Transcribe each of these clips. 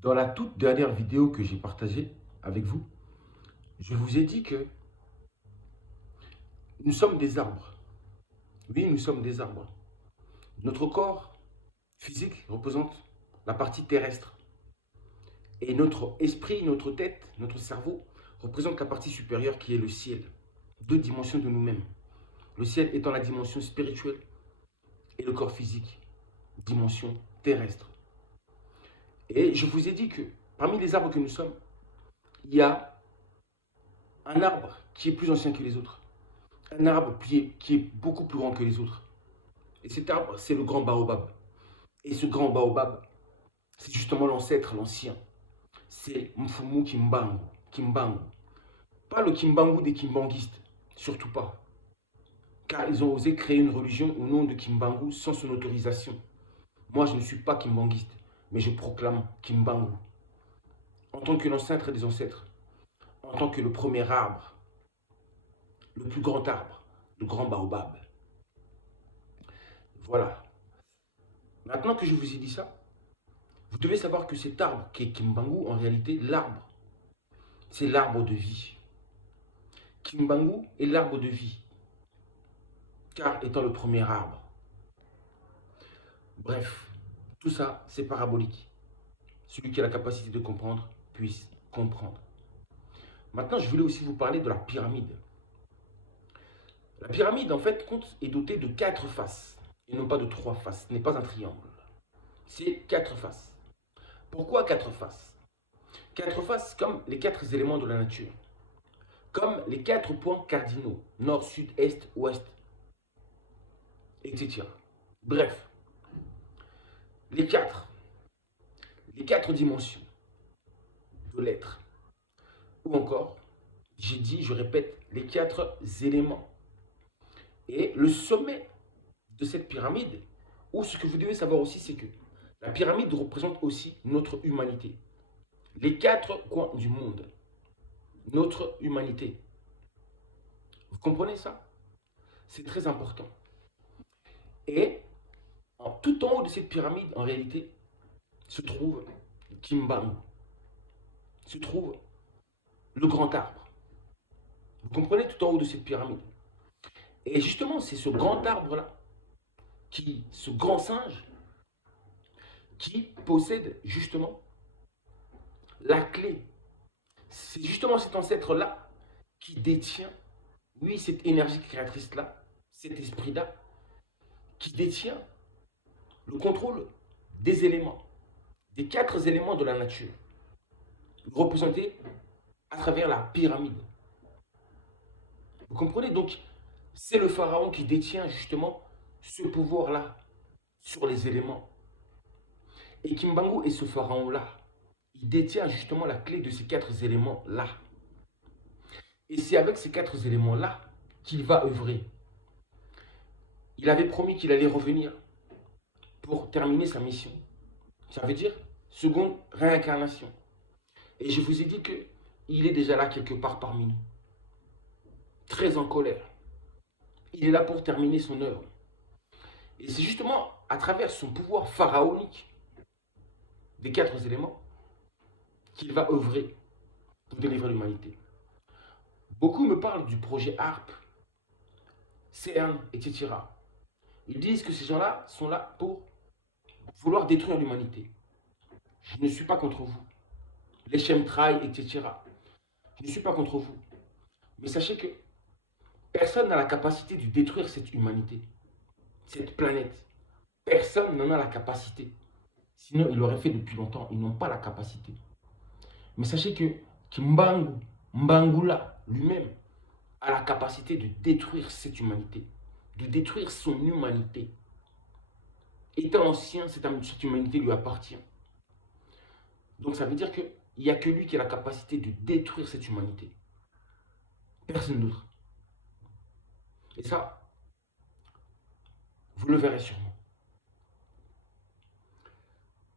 Dans la toute dernière vidéo que j'ai partagée avec vous, je vous ai dit que nous sommes des arbres. Oui, nous sommes des arbres. Notre corps physique représente la partie terrestre. Et notre esprit, notre tête, notre cerveau représente la partie supérieure qui est le ciel. Deux dimensions de nous-mêmes. Le ciel étant la dimension spirituelle et le corps physique, dimension terrestre. Et je vous ai dit que parmi les arbres que nous sommes, il y a un arbre qui est plus ancien que les autres. Un arbre qui est beaucoup plus grand que les autres. Et cet arbre, c'est le grand baobab. Et ce grand baobab, c'est justement l'ancêtre, l'ancien. C'est Mfumu Kimbangu. Kimbangu. Pas le Kimbangu des Kimbanguistes. Surtout pas. Car ils ont osé créer une religion au nom de Kimbangu sans son autorisation. Moi, je ne suis pas Kimbanguiste, mais je proclame Kimbangu. En tant que l'ancêtre des ancêtres. En tant que le premier arbre. Le plus grand arbre. Le grand baobab. Voilà. Maintenant que je vous ai dit ça, vous devez savoir que cet arbre qui est Kimbangu, en réalité, l'arbre, c'est l'arbre de vie. Kimbangu est l'arbre de vie, car étant le premier arbre. Bref, tout ça, c'est parabolique. Celui qui a la capacité de comprendre puisse comprendre. Maintenant, je voulais aussi vous parler de la pyramide. La pyramide, en fait, est dotée de 4 faces, et non pas de 3 faces. Ce n'est pas un triangle. C'est 4 faces. Pourquoi 4 faces? 4 faces comme les 4 éléments de la nature. Comme les 4 points cardinaux, nord, sud, est, ouest, etc. Bref, les 4, les 4 dimensions de l'être. Ou encore, j'ai dit, je répète, les 4 éléments. Et le sommet de cette pyramide, ou ce que vous devez savoir aussi, c'est que la pyramide représente aussi notre humanité. Les 4 coins du monde. Notre humanité. Vous comprenez ça? C'est très important. Et tout en haut de cette pyramide, en réalité, se trouve Kimbangu. Se trouve le grand arbre. Vous comprenez, tout en haut de cette pyramide. Et justement, c'est ce grand arbre-là, ce grand singe, qui possède justement la clé. C'est justement cet ancêtre-là qui détient, oui, cette énergie créatrice-là, cet esprit-là, qui détient le contrôle des éléments, des 4 éléments de la nature, représentés à travers la pyramide. Vous comprenez? Donc, c'est le pharaon qui détient justement ce pouvoir-là sur les éléments. Et Kimbangu est ce pharaon-là. Il détient justement la clé de ces 4 éléments-là. Et c'est avec ces 4 éléments-là qu'il va œuvrer. Il avait promis qu'il allait revenir pour terminer sa mission. Ça veut dire seconde réincarnation. Et je vous ai dit qu'il est déjà là quelque part parmi nous. Très en colère. Il est là pour terminer son œuvre. Et c'est justement à travers son pouvoir pharaonique des 4 éléments qu'il va œuvrer pour délivrer l'humanité. Beaucoup me parlent du projet HARP, CERN, etc. Ils disent que ces gens-là sont là pour vouloir détruire l'humanité. Je ne suis pas contre vous. Les chemtrails, etc. Je ne suis pas contre vous. Mais sachez que personne n'a la capacité de détruire cette humanité, cette planète. Personne n'en a la capacité. Sinon, ils l'auraient fait depuis longtemps. Ils n'ont pas la capacité. Mais sachez que Mbangula lui-même a la capacité de détruire cette humanité, de détruire son humanité. Étant ancien, cette humanité lui appartient. Donc ça veut dire qu'il n'y a que lui qui a la capacité de détruire cette humanité. Personne d'autre. Et ça, vous le verrez sûrement.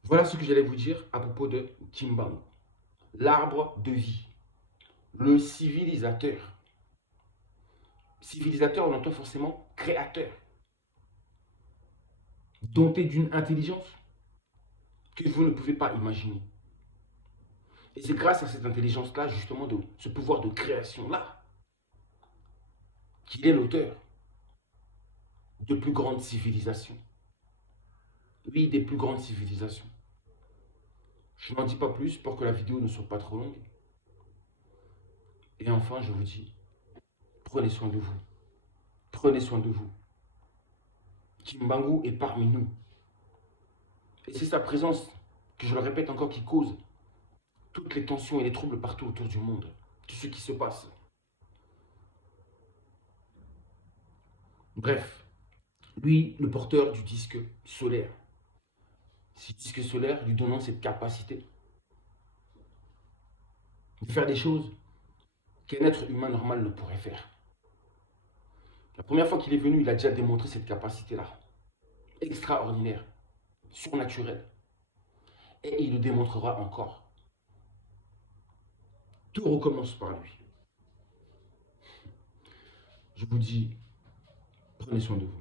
Voilà ce que j'allais vous dire à propos de Kimbangu. L'arbre de vie. Le civilisateur. Civilisateur, on entend forcément créateur. Doté d'une intelligence que vous ne pouvez pas imaginer. Et c'est grâce à cette intelligence-là, justement, de ce pouvoir de création-là, qu'il est l'auteur de plus grandes civilisations. Oui, des plus grandes civilisations. Je n'en dis pas plus pour que la vidéo ne soit pas trop longue. Et enfin, je vous dis, prenez soin de vous. Prenez soin de vous. Kimbangu est parmi nous. Et c'est sa présence, que je le répète encore, qui cause toutes les tensions et les troubles partout autour du monde. Tout ce qui se passe. Bref, lui, le porteur du disque solaire. Ce disque solaire lui donnant cette capacité de faire des choses qu'un être humain normal ne pourrait faire. La première fois qu'il est venu, il a déjà démontré cette capacité-là. Extraordinaire, surnaturelle. Et il le démontrera encore. Tout recommence par lui. Je vous dis, prenez soin de vous.